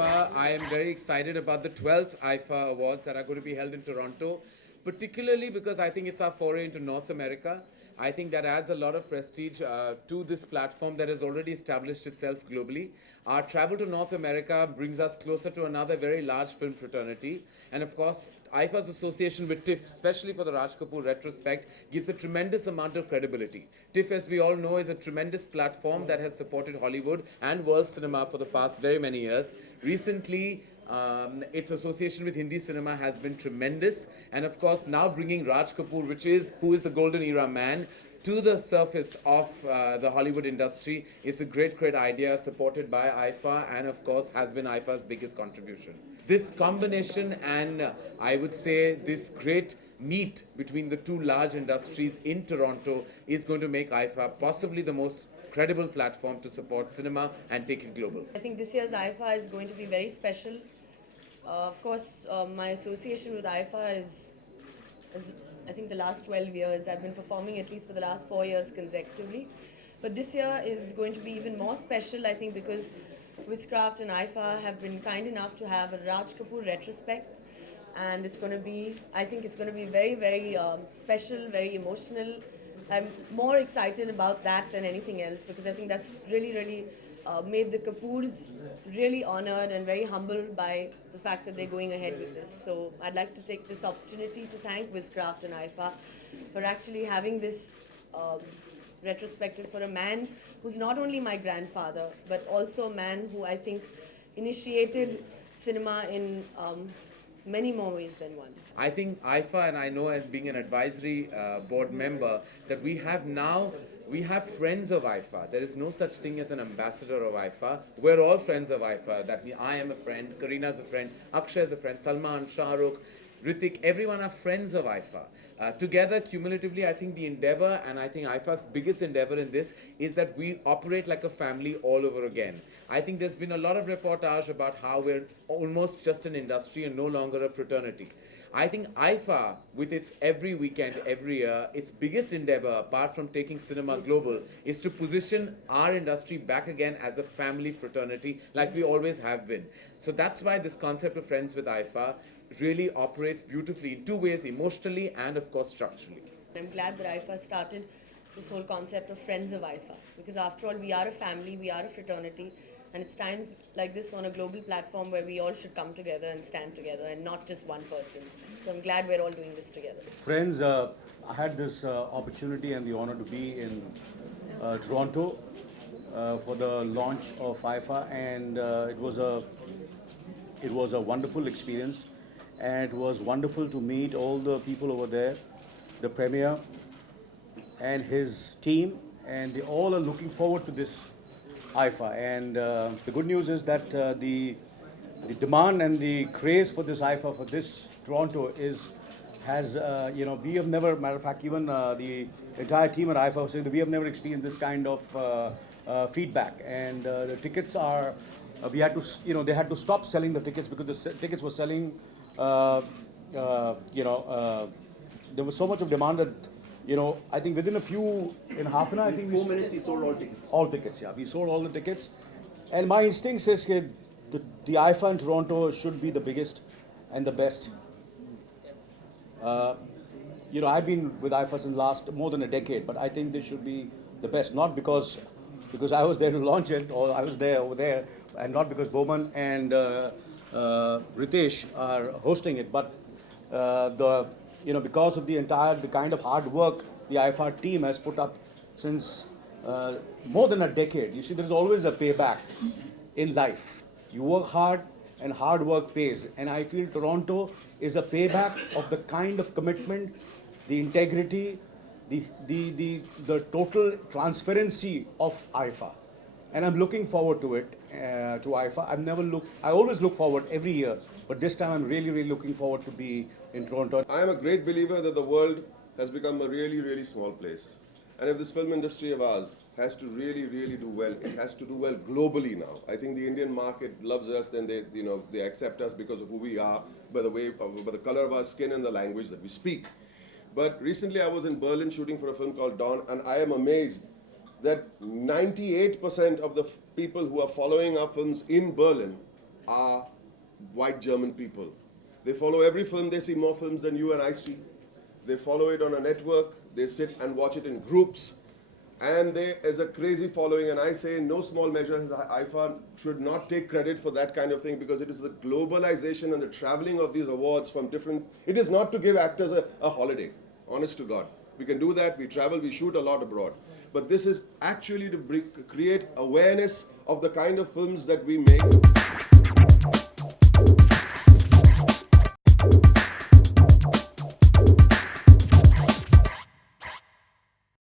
IIFA. I am very excited about the 12th IIFA Awards that are going to be held in Toronto, particularly because I think it's our foray into North America. I think that adds a lot of prestige to this platform that has already established itself globally. Our travel to North America brings us closer to another very large film fraternity. And of course, IIFA's association with TIFF, especially for the Raj Kapoor retrospect, gives a tremendous amount of credibility. TIFF, as we all know, is a tremendous platform that has supported Hollywood and world cinema for the past very many years. Recently, its association with Hindi cinema has been tremendous, and of course now bringing Raj Kapoor, who is the golden era man, to the surface of the Hollywood industry is a great idea, supported by IIFA, and of course has been IIFA's biggest contribution. This combination and I would say this great meet between the two large industries in Toronto is going to make IIFA possibly the most credible platform to support cinema and take it global. I think this year's IIFA is going to be very special. Of course, my association with IIFA is, I think, the last 12 years. I've been performing at least for the last 4 years consecutively. But this year is going to be even more special, I think, because Witchcraft and IIFA have been kind enough to have a Raj Kapoor retrospect. And it's going to be, I think it's going to be very special, very emotional. I'm more excited about that than anything else, because I think that's really made the Kapoors really honored and very humbled by the fact that they're going ahead with this. So I'd like to take this opportunity to thank Witchcraft and IIFA for actually having this retrospective for a man who's not only my grandfather, but also a man who I think initiated cinema in many more ways than one. I think IIFA, and I know as being an advisory board member, that we have friends of IIFA. There is no such thing as an ambassador of IIFA. We're all friends of IIFA. That means I am a friend, Kareena is a friend, Akshay is a friend, Salman, Shah Rukh, Ritesh, everyone are friends of IIFA. Together, cumulatively, I think the endeavor, and I think IIFA's biggest endeavor in this, is that we operate like a family all over again. I think there's been a lot of reportage about how we're almost just an industry and no longer a fraternity. I think IIFA, with its every weekend, every year, its biggest endeavor, apart from taking cinema global, is to position our industry back again as a family fraternity like we always have been. So that's why this concept of Friends with IIFA really operates beautifully in two ways, emotionally and of course structurally. I'm glad that IIFA started this whole concept of Friends of IIFA, because after all, we are a family, we are a fraternity, and it's times like this on a global platform where we all should come together and stand together and not just one person. So I'm glad we're all doing this together. Friends, I had this opportunity and the honor to be in Toronto for the launch of IIFA, and it was a wonderful experience, and it was wonderful to meet all the people over there, the Premier and his team, and they all are looking forward to this IIFA. And the good news is that the demand and the craze for this IIFA, for this Toronto, we have never, matter of fact, even the entire team at IIFA was saying that we have never experienced this kind of feedback. And the tickets are, they had to stop selling the tickets because the tickets were selling, there was so much of demand that, I think in half an hour, I think 4 minutes we sold all tickets. All tickets, yeah. We sold all the tickets. And my instinct says that the IIFA in Toronto should be the biggest and the best. I've been with IIFA since more than a decade, but I think this should be the best. Not because I was there to launch it, or I was there over there, and not because Boman and Ritesh are hosting it, but because of the kind of hard work the IIFA team has put up since more than a decade. You see, there's always a payback in life. You work hard, and hard work pays. And I feel Toronto is a payback of the kind of commitment, the integrity, the total transparency of IIFA. And I'm looking forward to it, to IIFA. I always look forward every year, but this time I'm really looking forward to be in Toronto. I am a great believer that the world has become a really small place. And if this film industry of ours has to really do well, it has to do well globally now. I think the Indian market loves us, then they accept us because of who we are, by the color of our skin and the language that we speak. But recently I was in Berlin shooting for a film called Dawn, and I am amazed that 98% of the people who are following our films in Berlin are white German people. They follow every film, they see more films than you and I see. They follow it on a network, they sit and watch it in groups, and there is a crazy following. And I say in no small measure, IIFA should not take credit for that kind of thing, because it is the globalization and the traveling of these awards from different, it is not to give actors a holiday, honest to God. We can do that, we travel, we shoot a lot abroad. But this is actually to create awareness of the kind of films that we make.